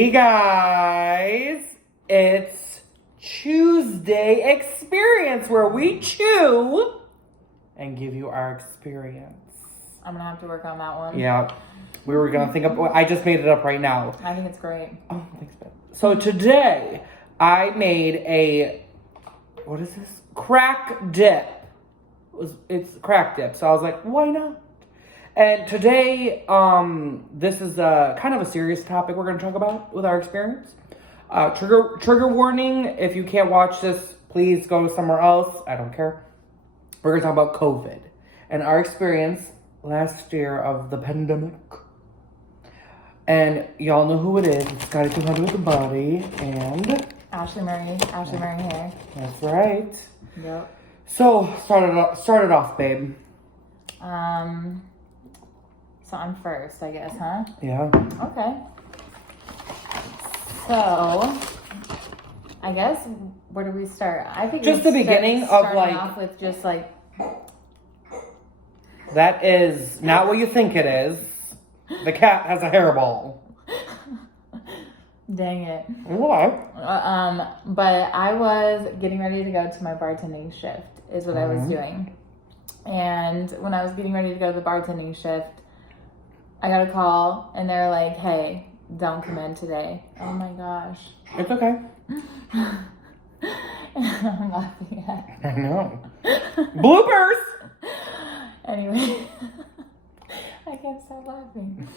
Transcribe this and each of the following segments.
Hey guys, it's Chewsday Experience where we chew and give you our experience. I'm gonna have to work on that one. Yeah, we were gonna think of, I just made it up right now. I think it's great. Oh, thanks, babe. So today I made a, what is this? Crack dip. It's crack dip, so I was like, why not? And today, this is kind of a serious topic we're going to talk about with our experience. Trigger warning, if you can't watch this, please go somewhere else. I don't care. We're going to talk about COVID and our experience last year of the pandemic. And y'all know who it is. It's Scotty 200 with the body and... Ashley Murray hair. That's right. Yep. So, start it off, babe. So I'm first, I guess, huh? Yeah. Okay. So, I guess, where do we start? I think just the beginning of like... off with just like... That is not what you think it is. The cat has a hairball. Dang it. Why? But I was getting ready to go to my bartending shift, is what I was doing. And when I was getting ready to go to the bartending shift, I got a call and they're like, hey, don't come in today. Oh my gosh. It's okay. I'm laughing at it. I know. Bloopers! Anyway, I can't stop laughing.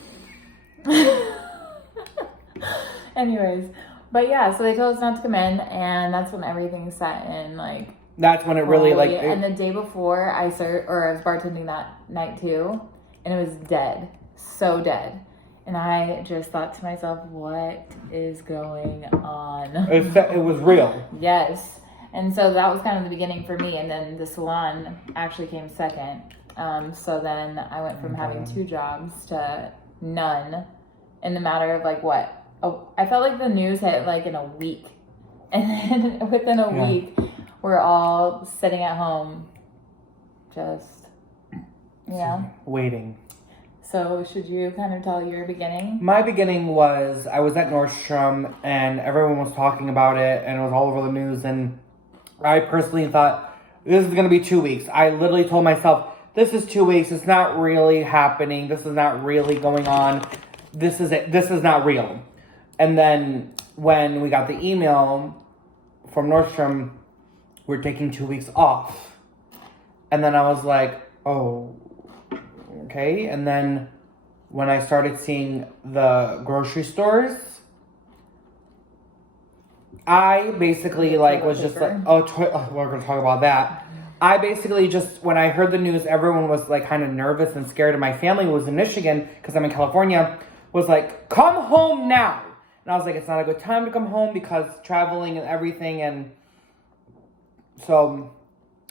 Anyways, but yeah, so they told us not to come in, and that's when everything set in, like... That's when it really, like... And the day before, I was bartending that night, too, and it was dead. So dead. And I just thought to myself, what is going on? It was real. Yes. And so that was kind of the beginning for me, and then the salon actually came second. So then I went from having 2 jobs to none in the matter of, like, what? Oh, I felt like the news hit, like, in a week. And then within a week, we're all sitting at home just, you know. Waiting. So should you kind of tell your beginning? My beginning was, I was at Nordstrom, and everyone was talking about it, and it was all over the news, and I personally thought, this is going to be 2 weeks. I literally told myself, this is 2 weeks. It's not really happening. This is not really going on. This is it. This is not real. And then when we got the email from Nordstrom, we're taking 2 weeks off. And then I was like, oh, okay. And then when I started seeing the grocery stores, I basically was just like, we're going to talk about that. I basically just, when I heard the news, everyone was like kind of nervous and scared. And my family was in Michigan because I'm in California, was like, come home now. And I was like, it's not a good time to come home because traveling and everything. And so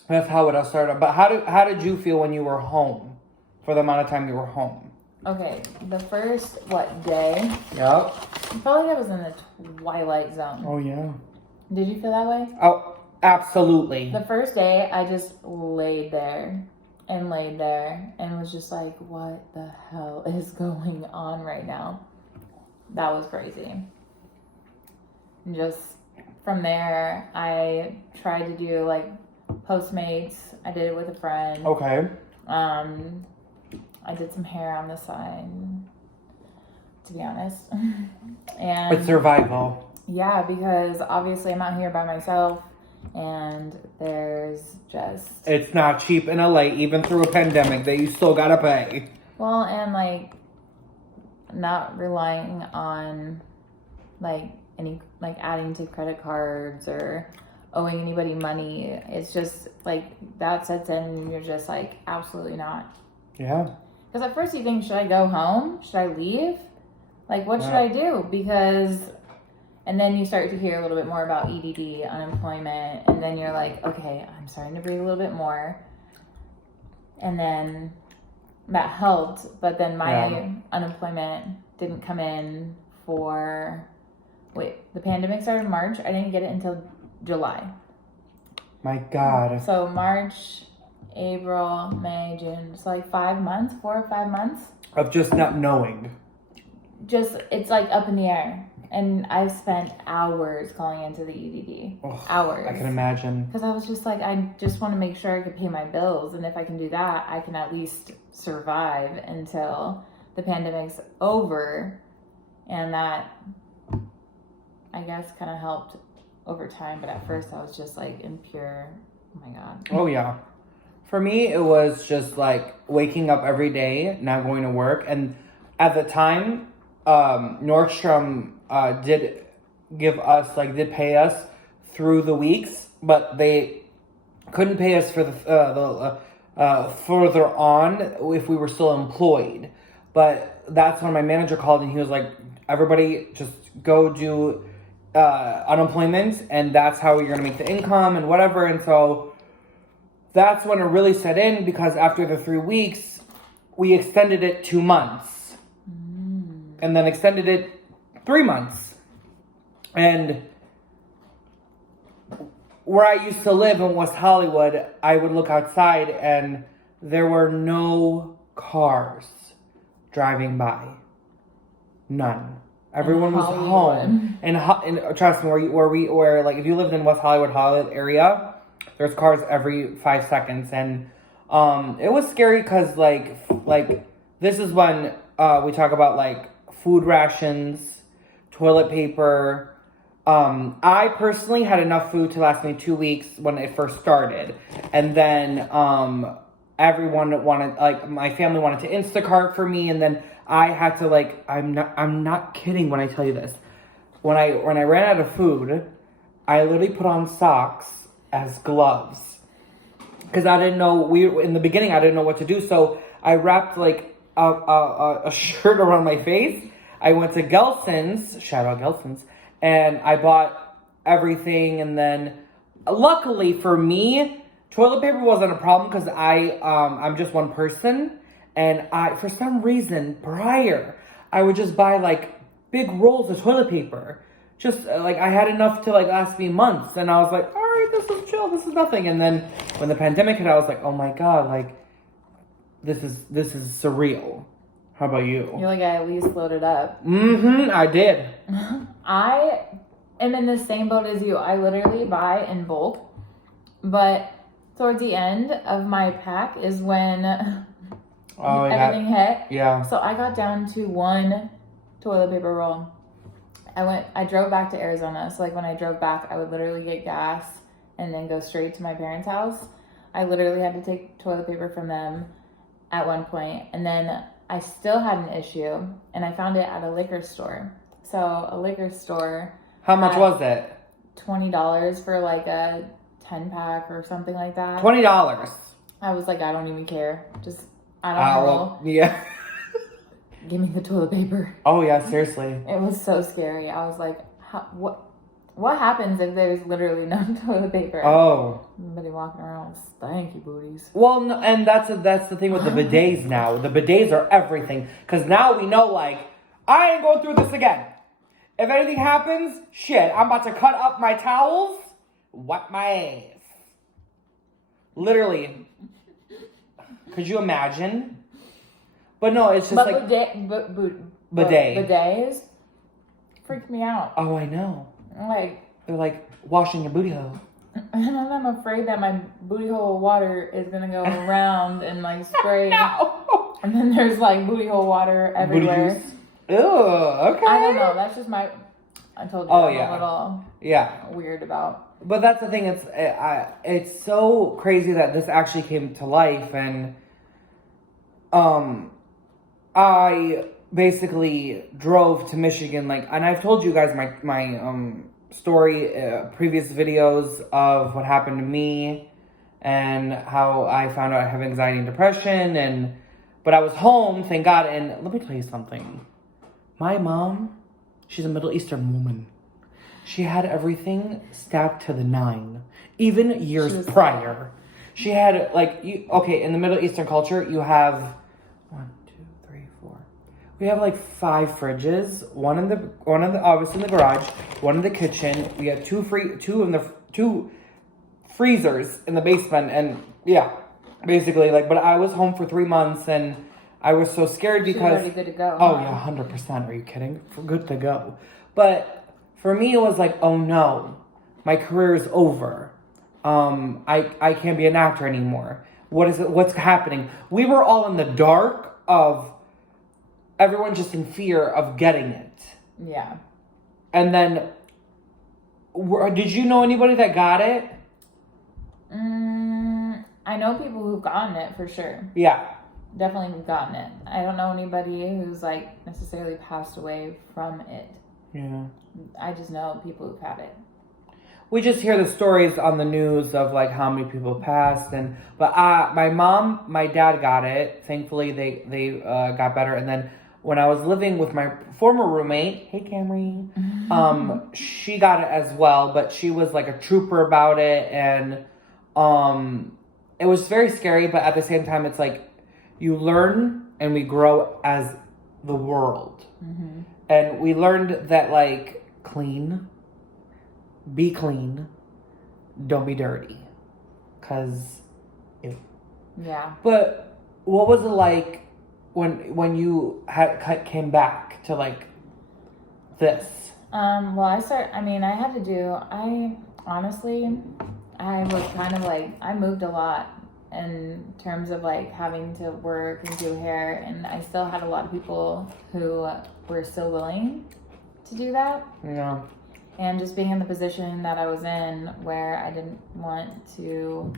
that's how it all started. But how did you feel when you were home for the amount of time you were home? Okay, the first, day? Yep. I felt like I was in the twilight zone. Oh, yeah. Did you feel that way? Oh, absolutely. The first day, I just laid there and was just like, what the hell is going on right now? That was crazy. And just from there, I tried to do like Postmates. I did it with a friend. Okay. I did some hair on the side, to be honest. And it's survival. Yeah, because obviously I'm out here by myself, and there's just... It's not cheap in LA, even through a pandemic, that you still gotta pay. Well, and like, not relying on like any, like adding to credit cards or owing anybody money. It's just like, that sets in and you're just like, absolutely not. Yeah. Because at first you think, should I go home? Should I leave? Like, what should I do? Because, and then you start to hear a little bit more about EDD, unemployment, and then you're like, okay, I'm starting to breathe a little bit more. And then that helped, but then my unemployment didn't come in for, the pandemic started in March. I didn't get it until July. My God. So March, April, May, June. So like 4 or 5 months. Of just not knowing. Just, it's like up in the air. And I spent hours calling into the EDD. Oh, hours. I can imagine. Because I was just like, I just want to make sure I could pay my bills. And if I can do that, I can at least survive until the pandemic's over. And that, I guess, kind of helped over time. But at first I was just like in pure, oh my God. Oh, yeah. For me, it was just like waking up every day, not going to work. And at the time, Nordstrom did pay us through the weeks, but they couldn't pay us for the further on if we were still employed. But that's when my manager called and he was like, everybody just go do unemployment, and that's how you're gonna make the income and whatever. And so that's when it really set in, because after the 3 weeks, we extended it 2 months. And then extended it 3 months. And where I used to live in West Hollywood, I would look outside and there were no cars driving by. None. Everyone was home. And trust me, where like if you lived in West Hollywood area, there's cars every 5 seconds. And it was scary because like this is when we talk about like food rations, toilet paper. I personally had enough food to last me 2 weeks when it first started. And then everyone wanted, like my family wanted to Instacart for me, and then I had to like, I'm not kidding when I tell you this. When I ran out of food, I literally put on socks as gloves. Because I didn't know, in the beginning I didn't know what to do, so I wrapped like a shirt around my face. I went to Gelson's, shout out Gelson's, and I bought everything. And then luckily for me, toilet paper wasn't a problem because I'm just one person. And for some reason prior, I would just buy like big rolls of toilet paper. Just like I had enough to like last me months. And I was like, all right, this is chill, this is nothing. And then when the pandemic hit, I was like, oh my God, like this is surreal. How about you? You're like, I at least loaded up. I did. I am in the same boat as you. I literally buy in bulk. But towards the end of my pack is when everything hit. Yeah. So I got down to one toilet paper roll. I drove back to Arizona. So like when I drove back, I would literally get gas and then go straight to my parents' house. I literally had to take toilet paper from them at one point. And then I still had an issue, and I found it at a liquor store. So a liquor store. How much was it? $20 for like a 10-pack or something like that. $20. I was like, I don't even care. Just, I don't know. Yeah. Give me the toilet paper. Oh yeah, seriously. It was so scary. I was like, what happens if there's literally no toilet paper? Oh. Everybody walking around with stanky booties. Well, no, and that's the thing with the bidets now. The bidets are everything. Because now we know, like, I ain't going through this again. If anything happens, shit, I'm about to cut up my towels, wipe my ass. Literally. Could you imagine? But no, it's just like... Bidets freaked me out. Oh, I know. Like... They're like washing your booty hole. And I'm afraid that my booty hole water is going to go around and like spray. No. And then there's like booty hole water everywhere. Ew, okay. I don't know. That's just I told you I'm a little weird about. But that's the thing. It's so crazy that this actually came to life. And I basically drove to Michigan. And I've told you guys my story, previous videos of what happened to me and how I found out I have anxiety and depression. But I was home, thank God. And let me tell you something. My mom, she's a Middle Eastern woman. She had everything stacked to the 9, even years prior. She had in the Middle Eastern culture, you have 1, 2, 3, 4. We have like 5 fridges. One in the obviously in the garage. One in the kitchen. We have two freezers in the basement. And yeah, basically But I was home for 3 months, and I was so scared She was because already good to go. oh yeah, 100%. Are you kidding? For good to go. But for me, it was like, oh no, my career is over. I can't be an actor anymore. What is it? What's happening? We were all in the dark of everyone just in fear of getting it. Yeah. And then, did you know anybody that got it? I know people who've gotten it for sure. Yeah. Definitely have gotten it. I don't know anybody who's like necessarily passed away from it. Yeah. I just know people who've had it. We just hear the stories on the news of like how many people passed, but my mom, my dad got it. Thankfully, they got better. And then when I was living with my former roommate, hey Camry, she got it as well, but she was like a trooper about it, and it was very scary. But at the same time, it's like you learn and we grow as the world, and we learned that like be clean, don't be dirty, cause yeah. But what was it like when you came back to like this? Well, I had to do. I honestly, I was kind of like I moved a lot in terms of like having to work and do hair, and I still had a lot of people who were still willing to do that. Yeah. And just being in the position that I was in where I didn't want to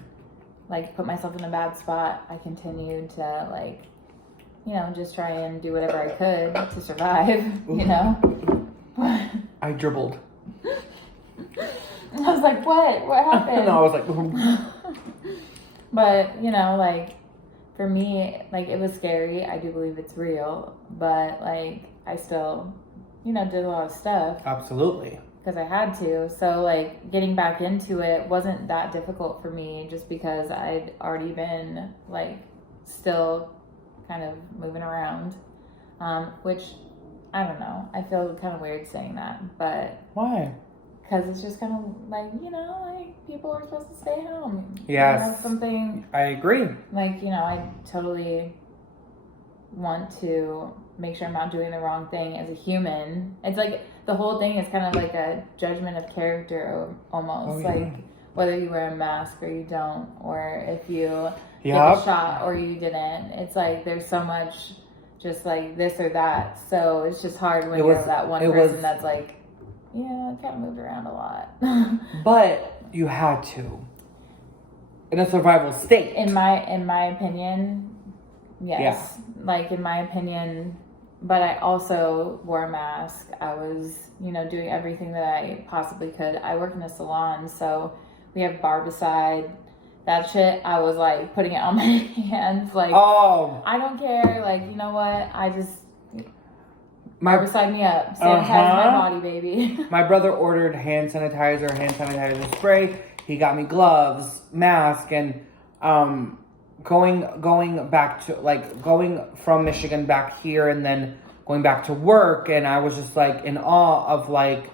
like put myself in a bad spot, I continued to like, just try and do whatever I could to survive, I dribbled. I was like, what happened? No, I was like But, like for me, like it was scary. I do believe it's real, but like I still, did a lot of stuff. Absolutely. Because I had to. So, like, getting back into it wasn't that difficult for me just because I'd already been, like, still kind of moving around. Which, I don't know. I feel kind of weird saying that. But... Why? Because it's just kind of like, like, people are supposed to stay home. Yes. Something... I agree. Like, I totally want to make sure I'm not doing the wrong thing as a human. It's like... The whole thing is kind of like a judgment of character almost. Oh, yeah. Like whether you wear a mask or you don't, or if you get Yep. a shot or you didn't. It's like there's so much just like this or that. So it's just hard when you're that one person that's like, I kind of moved around a lot. But you had to. In a survival state. In my opinion, yes. Yeah. Like in my opinion... But I also wore a mask. I was, doing everything that I possibly could. I work in a salon, so we have barbicide. That shit, I was like putting it on my hands. Like, oh, I don't care. Like, you know what? I just barbicide me up. Sanitize my body, baby. My brother ordered hand sanitizer spray. He got me gloves, mask, and going back to like going from Michigan back here and then going back to work, and I was just like in awe of like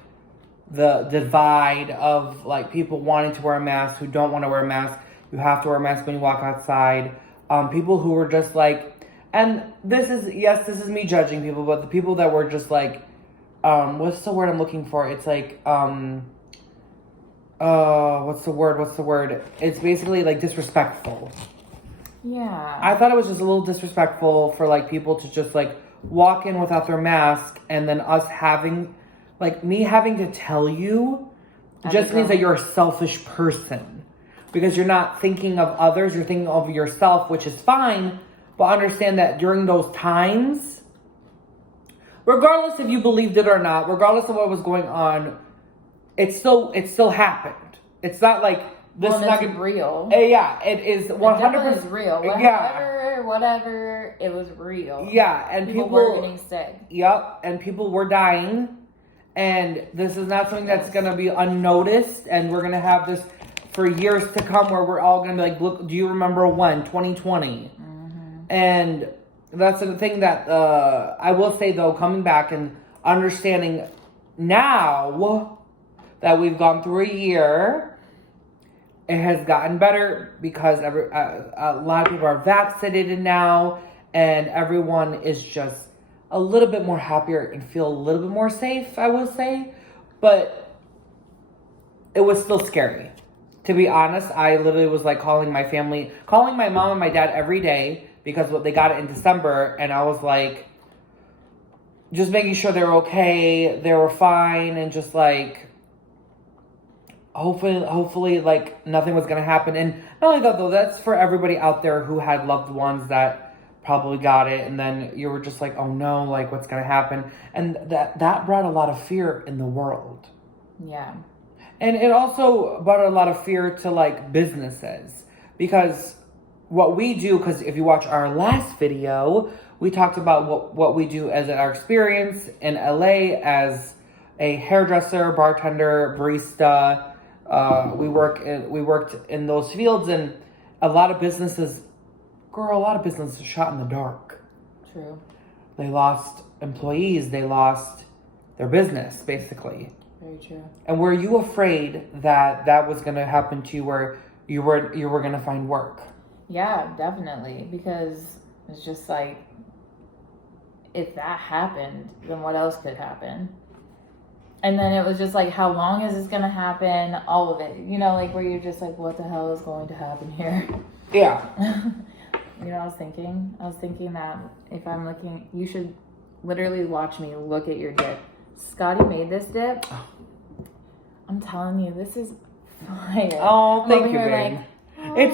the divide of like people wanting to wear a mask who don't want to wear a mask. You have to wear a mask when you walk outside. People who were just like, and this is me judging people, but the people that were just like, what's the word I'm looking for? It's like what's the word? It's basically like disrespectful. Yeah. I thought it was just a little disrespectful for like people to just like walk in without their mask, and then us having to tell you just means that you're a selfish person because you're not thinking of others, you're thinking of yourself, which is fine, but understand that during those times, regardless if you believed it or not, regardless of what was going on, it still happened. It's not like this is not real. Yeah, it is 100% is real. Whatever, it was real. Yeah, and people were getting sick. Yep, and people were dying, and this is not something that's gonna be unnoticed, and we're gonna have this for years to come, where we're all gonna be like, look, do you remember when 2020? And that's the thing that I will say though, coming back and understanding now that we've gone through a year. It has gotten better because a lot of people are vaccinated now, and everyone is just a little bit more happier and feel a little bit more safe, I will say. But it was still scary. To be honest, I literally was like calling my mom and my dad every day because they got it in December, and I was like, just making sure they were okay, they were fine, and just like, hopefully, like, nothing was gonna happen. And not only that, though, that's for everybody out there who had loved ones that probably got it, and then you were just like, oh no, like, what's gonna happen? And that brought a lot of fear in the world. Yeah. And it also brought a lot of fear to, like, businesses. Because what we do, because if you watch our last video, we talked about what we do as our experience in LA as a hairdresser, bartender, barista. We worked in those fields, and a lot of businesses shot in the dark. True. They lost employees. They lost their business, basically. Very true. And were you afraid that was going to happen to you, where you were going to find work? Yeah, definitely. Because it's just like, if that happened, then what else could happen? And then it was just like, how long is this going to happen? All of it. You know, like, where you're just like, what the hell is going to happen here? Yeah. You know, I was thinking that if I'm looking, you should literally watch me look at your dip. Scotty made this dip. I'm telling you, this is fire. Oh, thank you, here babe. like,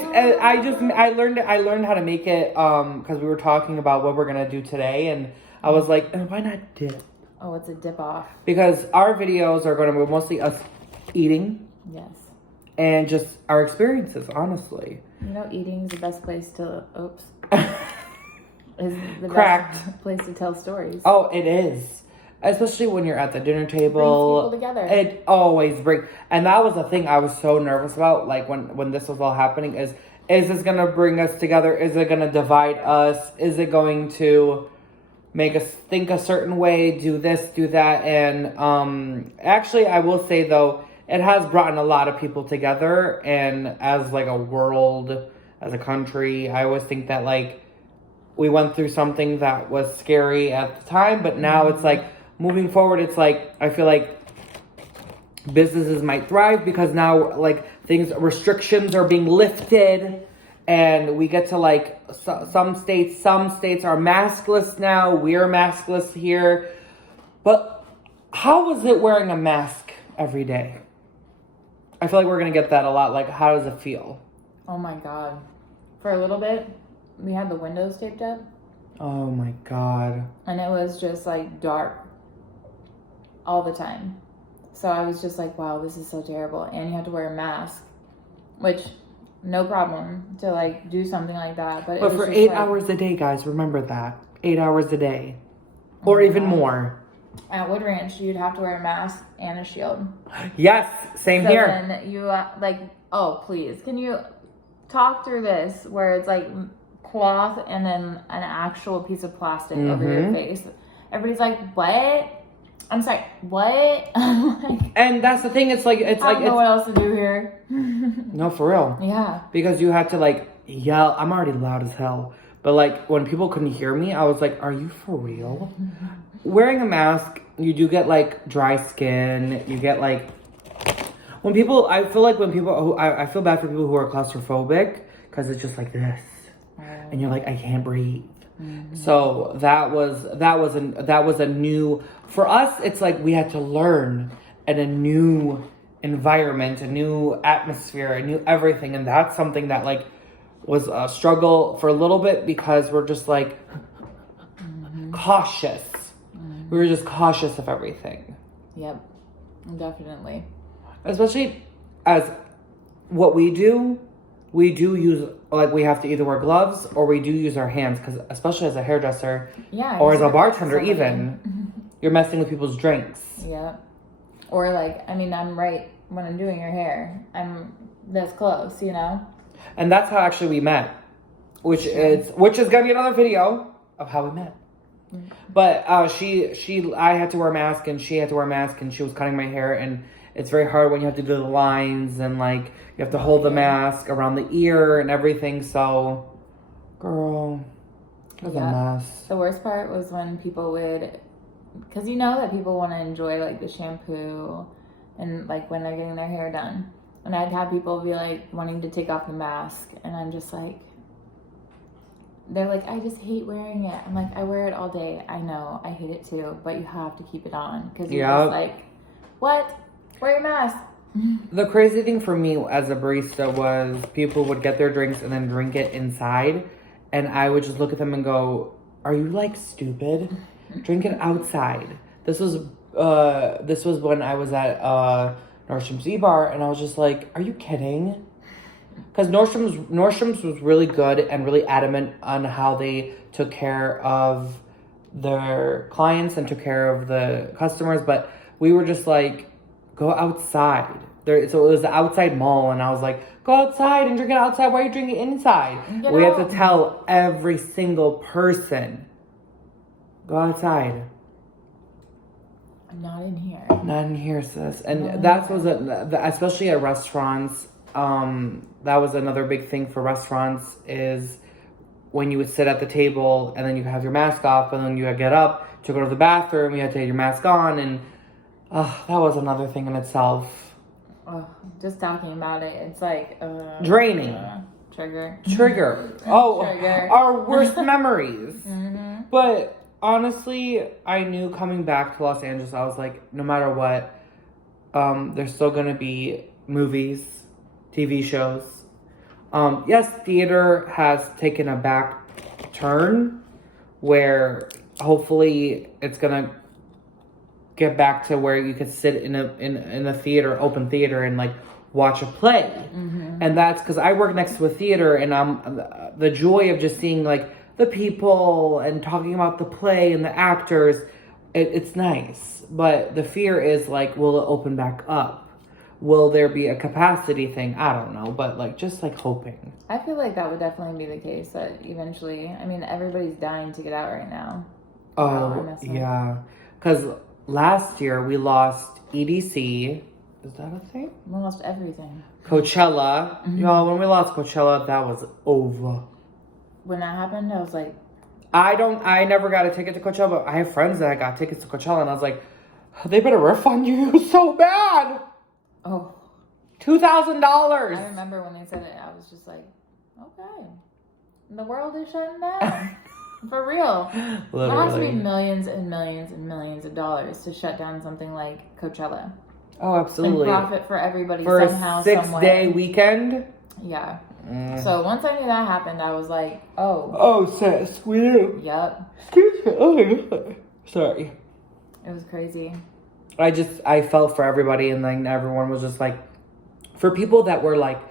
I learned how to make it because we were talking about what we're gonna do today, and I was like, why not dip? Oh, it's a dip off. Because our videos are going to be mostly us eating. Yes. And just our experiences, honestly. You know, eating is the best place to, is the best place to tell stories. Oh, it is. Especially when you're at the dinner table. Brings people together. It always brings, and that was the thing I was so nervous about, like when this was all happening, is this going to bring us together? Is it going to divide us? Is it going to make us think a certain way, do this, do that? And actually, I will say, though, it has brought in a lot of people together, and as like a world, as a country, I always think that, like, we went through something that was scary at the time, but now it's like, moving forward, it's like, I feel like businesses might thrive because now, like, restrictions are being lifted, and we get to, like, some states are maskless now. We're maskless here. But how is it wearing a mask every day? I feel like we're going to get that a lot. Like, how does it feel? Oh my God. For a little bit, we had the windows taped up. Oh my God. And it was just like dark all the time. So I was just like, wow, this is so terrible. And you have to wear a mask, which no problem to like do something like that. But for 8 hours a day, guys, remember that. 8 hours a day. Or even more. At Wood Ranch, you'd have to wear a mask and a shield. Yes, same so here. Then you like, oh please, can you talk through this where it's like cloth and then an actual piece of plastic over your face? Everybody's like, what? I'm sorry, what? And that's the thing. It's like I don't know what else to do here. No, for real. Yeah. Because you had to like yell. I'm already loud as hell. But like when people couldn't hear me, I was like, are you for real? Wearing a mask, you do get like dry skin. You get like, I feel bad for people who are claustrophobic because it's just like this. And you're like, I can't breathe. Mm-hmm. So that was a new, for us, it's like we had to learn in a new environment, a new atmosphere, a new everything. And that's something that like was a struggle for a little bit because we're just like cautious. We were just cautious of everything. Yep, definitely. Especially as what we do use, like, we have to either wear gloves or we do use our hands, because especially as a hairdresser, or as a bartender even, you're messing with people's drinks. Yeah. Or like, I mean, I'm right when I'm doing your hair. I'm this close, you know? And that's how actually we met, which is gonna be another video of how we met. Mm-hmm. But I had to wear a mask and she had to wear a mask, and she was cutting my hair, and it's very hard when you have to do the lines and like you have to hold the mask around the ear and everything. So, girl, It was a mess. The worst part was when people would, because you know that people want to enjoy like the shampoo and like when they're getting their hair done. And I'd have people be like wanting to take off the mask. And I'm just like, they're like, I just hate wearing it. I'm like, I wear it all day. I know, I hate it too. But you have to keep it on. Because you're just like, what? Wear your mask. The crazy thing for me as a barista was people would get their drinks and then drink it inside. And I would just look at them and go, are you like stupid? Drink it outside. This was when I was at Nordstrom's E-Bar, and I was just like, are you kidding? Because Nordstrom's was really good and really adamant on how they took care of their clients and took care of the customers, but we were just like, go outside. So it was the outside mall, and I was like, go outside and drink it outside. Why are you drinking inside? We have to tell every single person, go outside. Not in here. Not in here, sis. And that was, especially at restaurants, that was another big thing for restaurants is when you would sit at the table and then you have your mask off and then you would get up to go to the bathroom, you had to have your mask on, and that was another thing in itself. Oh, just talking about it, it's like draining. Trigger. Oh, Trigger. Our worst memories. Mm-hmm. But honestly, I knew coming back to Los Angeles, I was like, no matter what, there's still gonna be movies, TV shows. Yes, theater has taken a back turn where hopefully it's gonna get back to where you could sit in a theater, open theater, and like watch a play. Mm-hmm. And that's because I work next to a theater, and the joy of just seeing like the people and talking about the play and the actors, it's nice. But the fear is like, will it open back up? Will there be a capacity thing? I don't know, but like just like hoping. I feel like that would definitely be the case, that eventually, I mean, everybody's dying to get out right now. Oh, yeah. Because last year we lost EDC. Is that a thing? We lost everything. Coachella. Mm-hmm. Y'all, when we lost Coachella, that was over. When that happened, I was like, I never got a ticket to Coachella, but I have friends that got tickets to Coachella, and I was like, they better refund you so bad. oh. $2,000. I remember when they said it, I was just like, okay. The world is shutting down. For real. Literally. There has to be millions and millions and millions of dollars to shut down something like Coachella. Oh, absolutely. And profit for everybody for somehow, a 6-day weekend? Yeah. So once I knew that happened, I was like, oh. Oh, sis, we knew. Yep. Excuse me. Oh, my God. Sorry. It was crazy. I felt for everybody, and then everyone was just like, for people that were like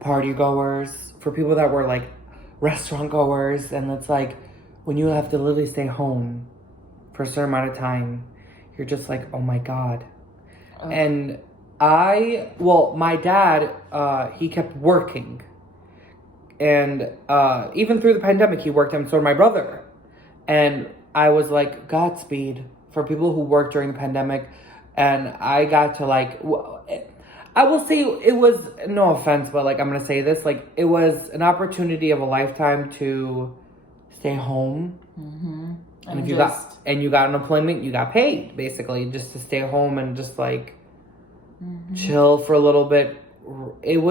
party goers, for people that were like restaurant goers, and it's like, when you have to literally stay home for a certain amount of time, you're just like, oh my God. Oh. And my dad, he kept working. And even through the pandemic, he worked, and so did my brother. And I was like, Godspeed for people who worked during the pandemic. And I got to like, I will say it was, no offense, but like, I'm going to say this, like, it was an opportunity of a lifetime to stay home. Mm-hmm. And if you got unemployment, you got paid, basically, just to stay home and just like chill for a little bit. It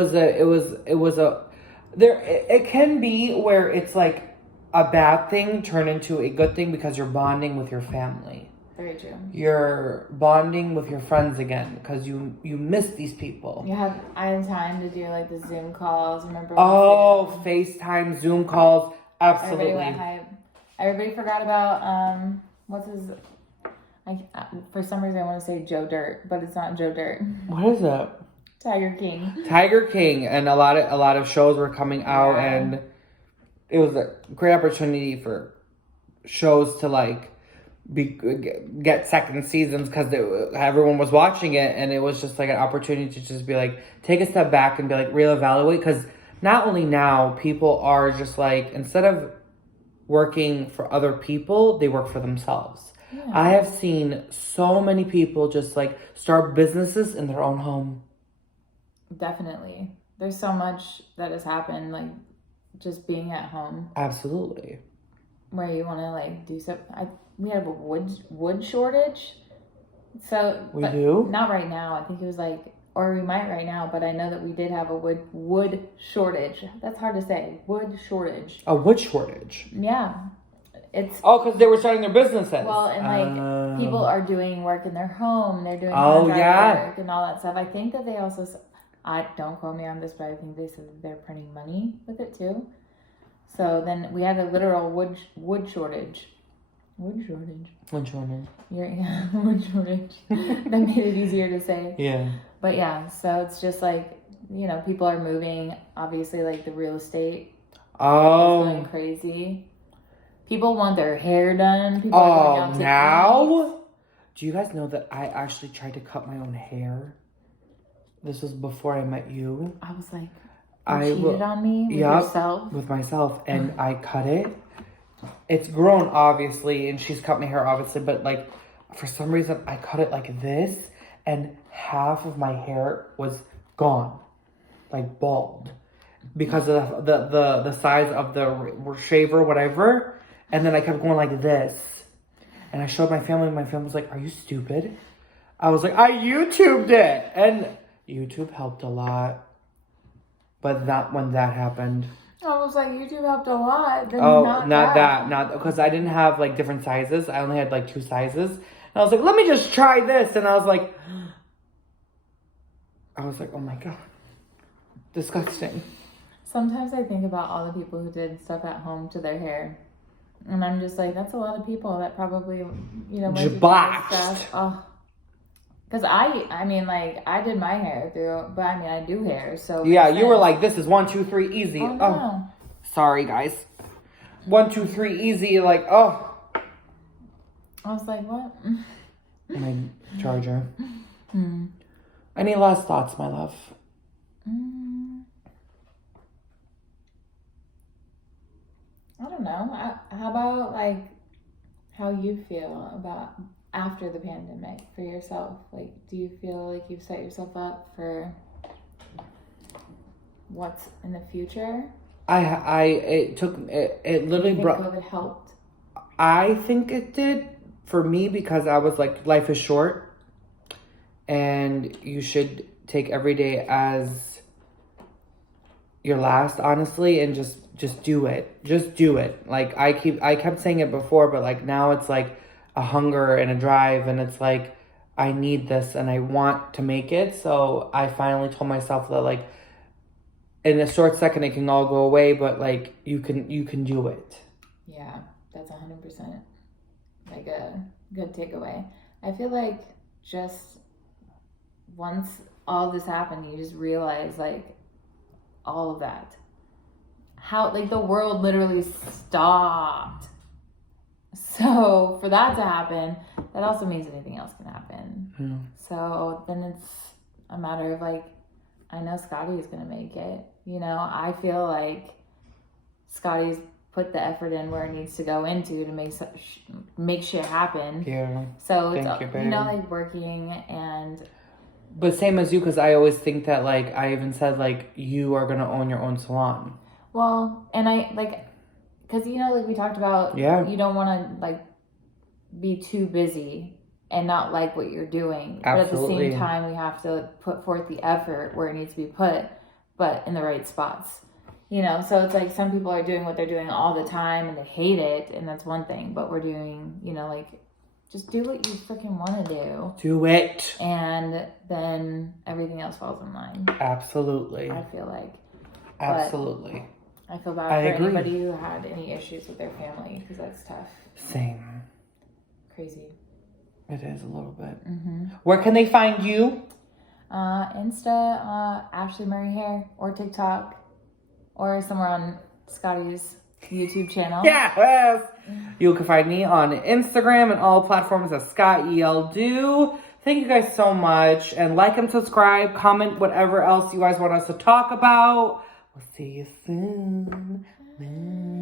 can be where it's like a bad thing turn into a good thing because you're bonding with your family. Very true. You're bonding with your friends again because you miss these people. I had time to do like the Zoom calls. Remember? Oh, FaceTime, Zoom calls, absolutely. Everybody forgot about what's his. For some reason I want to say Joe Dirt, but it's not Joe Dirt. What is it? Tiger King. Tiger King, and a lot of shows were coming out, and it was a great opportunity for shows to like get second seasons because everyone was watching it, and it was just like an opportunity to just be like, take a step back and be like, reevaluate, because not only now people are just like, instead of working for other people, they work for themselves. Yeah. I have seen so many people just like start businesses in their own home. Definitely. There's so much that has happened, like just being at home. Absolutely. where you want to like do something. We have a wood shortage. So We do? Not right now. I think it was like, or we might right now, but I know that we did have a wood shortage. That's hard to say. Wood shortage. A wood shortage? Yeah. It's because they were starting their businesses. Well, and like people are doing work in their home. They're doing work and all that stuff. I think that they also, I don't quote me on this, but I think they said that they're printing money with it too. So then we had a literal wood shortage. Wood shortage. Wood shortage. Yeah, wood shortage. That made it easier to say. Yeah. But yeah, so it's just like, you know, people are moving. Obviously, like the real estate is going crazy. People want their hair done. People are going out to now? Do you guys know that I actually tried to cut my own hair? This was before I met you. I was like, you cheated on me with yourself? With myself. And I cut it. It's grown, obviously, and she's cut my hair, obviously, but like, for some reason, I cut it like this, and half of my hair was gone. Like, bald. Because of the size of the shaver, whatever. And then I kept going like this. And I showed my family, and my family was like, are you stupid? I was like, I YouTubed it! And YouTube helped a lot. But not when that happened. I was like, YouTube helped a lot. Then not that. Because I didn't have like different sizes. I only had like 2 sizes. And I was like, let me just try this. And I was like, oh my God. Disgusting. Sometimes I think about all the people who did stuff at home to their hair. And I'm just like, that's a lot of people that probably, you know, went through stuff. Oh. Because I mean, like, I did my hair through, but I mean, I do hair, so. Yeah, you were like, this is 1, 2, 3, easy. Oh, no. Sorry, guys. 1, 2, 3, easy, like, oh. I was like, what? My charger. Any last thoughts, my love? I don't know. How about, like, how you feel about after the pandemic for yourself? Like, do you feel like you've set yourself up for what's in the future? It literally brought. COVID helped? I think it did for me because I was like, life is short, and you should take every day as your last, honestly, and just do it. Just do it. Like I kept saying it before, but like now it's like a hunger and a drive, and it's like I need this and I want to make it. So I finally told myself that like in a short second it can all go away, but like you can do it. Yeah, that's 100% like a good takeaway. I feel like just once all this happened, you just realize like all of that. How like the world literally stopped. So for that to happen, that also means anything else can happen. Yeah. So then it's a matter of like, I know Scotty is going to make it. You know, I feel like Scotty's put the effort in where it needs to go into to make shit happen. Yeah. So it's, you know, like working and... But same as you, because I always think that, like, I even said, like, you are going to own your own salon. Well, and I, like, because, you know, like we talked about, you don't want to, like, be too busy and not like what you're doing. Absolutely. But at the same time, we have to put forth the effort where it needs to be put, but in the right spots. You know, so it's like some people are doing what they're doing all the time and they hate it, and that's one thing. But we're doing, you know, like, just do what you freaking want to do. Do it. And then everything else falls in line. Absolutely. I feel like. Absolutely. But I feel bad for anybody who had any issues with their family, because that's tough. Same. Crazy. It is a little bit. Mm-hmm. Where can they find you? Insta, Ashley Murray Hair, or TikTok, or somewhere on Scotty's YouTube channel. Yes! You can find me on Instagram and all platforms as Scott ELDo. Thank you guys so much. And like and subscribe, comment whatever else you guys want us to talk about. We'll see you soon. Bye.